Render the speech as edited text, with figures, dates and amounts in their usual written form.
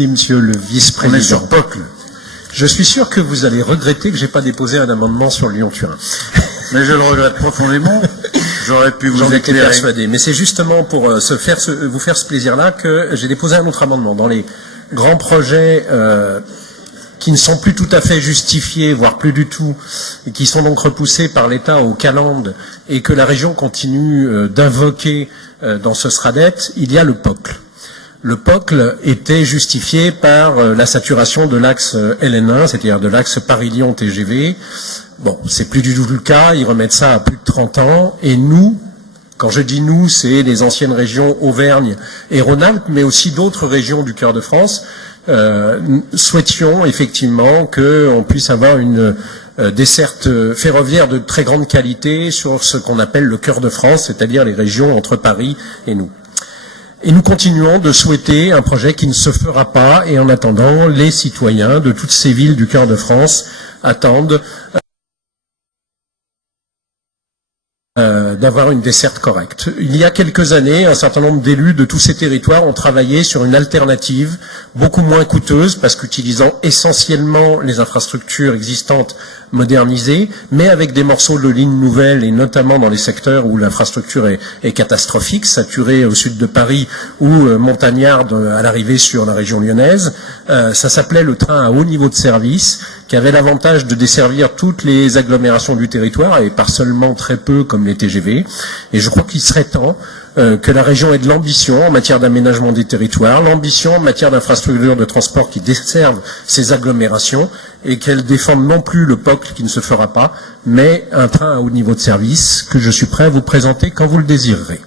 Merci, monsieur le vice-président. On est sur POC. Je suis sûr que vous allez regretter que j'ai pas déposé un amendement sur Lyon-Turin. Mais je le regrette profondément. J'aurais pu vous étais éclairer. persuadé. Mais c'est justement pour vous faire ce plaisir-là que j'ai déposé un autre amendement. Dans les grands projets qui ne sont plus tout à fait justifiés, voire plus du tout, et qui sont donc repoussés par l'État au calendes, et que la région continue d'invoquer dans ce SRADET, il y a le POCL. Le POCL était justifié par la saturation de l'axe LN1, c'est-à-dire de l'axe Paris-Lyon TGV. Bon, c'est plus du tout le cas, ils remettent ça à plus de 30 ans, et nous, quand je dis nous, c'est les anciennes régions Auvergne et Rhône-Alpes, mais aussi d'autres régions du cœur de France, souhaitions effectivement qu'on puisse avoir une desserte ferroviaire de très grande qualité sur ce qu'on appelle le cœur de France, c'est-à-dire les régions entre Paris et nous. Et nous continuons de souhaiter un projet qui ne se fera pas, et en attendant, les citoyens de toutes ces villes du cœur de France attendent d'avoir une desserte correcte. Il y a quelques années, un certain nombre d'élus de tous ces territoires ont travaillé sur une alternative beaucoup moins coûteuse, parce qu'utilisant essentiellement les infrastructures existantes modernisées, mais avec des morceaux de lignes nouvelles, et notamment dans les secteurs où l'infrastructure est catastrophique, saturée au sud de Paris ou montagnarde à l'arrivée sur la région lyonnaise. Ça s'appelait le train à haut niveau de service, qui avait l'avantage de desservir toutes les agglomérations du territoire, et pas seulement très peu comme les TGV. Et je crois qu'il serait temps que la région ait de l'ambition en matière d'aménagement des territoires, l'ambition en matière d'infrastructures de transport qui desservent ces agglomérations, et qu'elle défende non plus le POCL qui ne se fera pas, mais un train à haut niveau de service que je suis prêt à vous présenter quand vous le désirerez.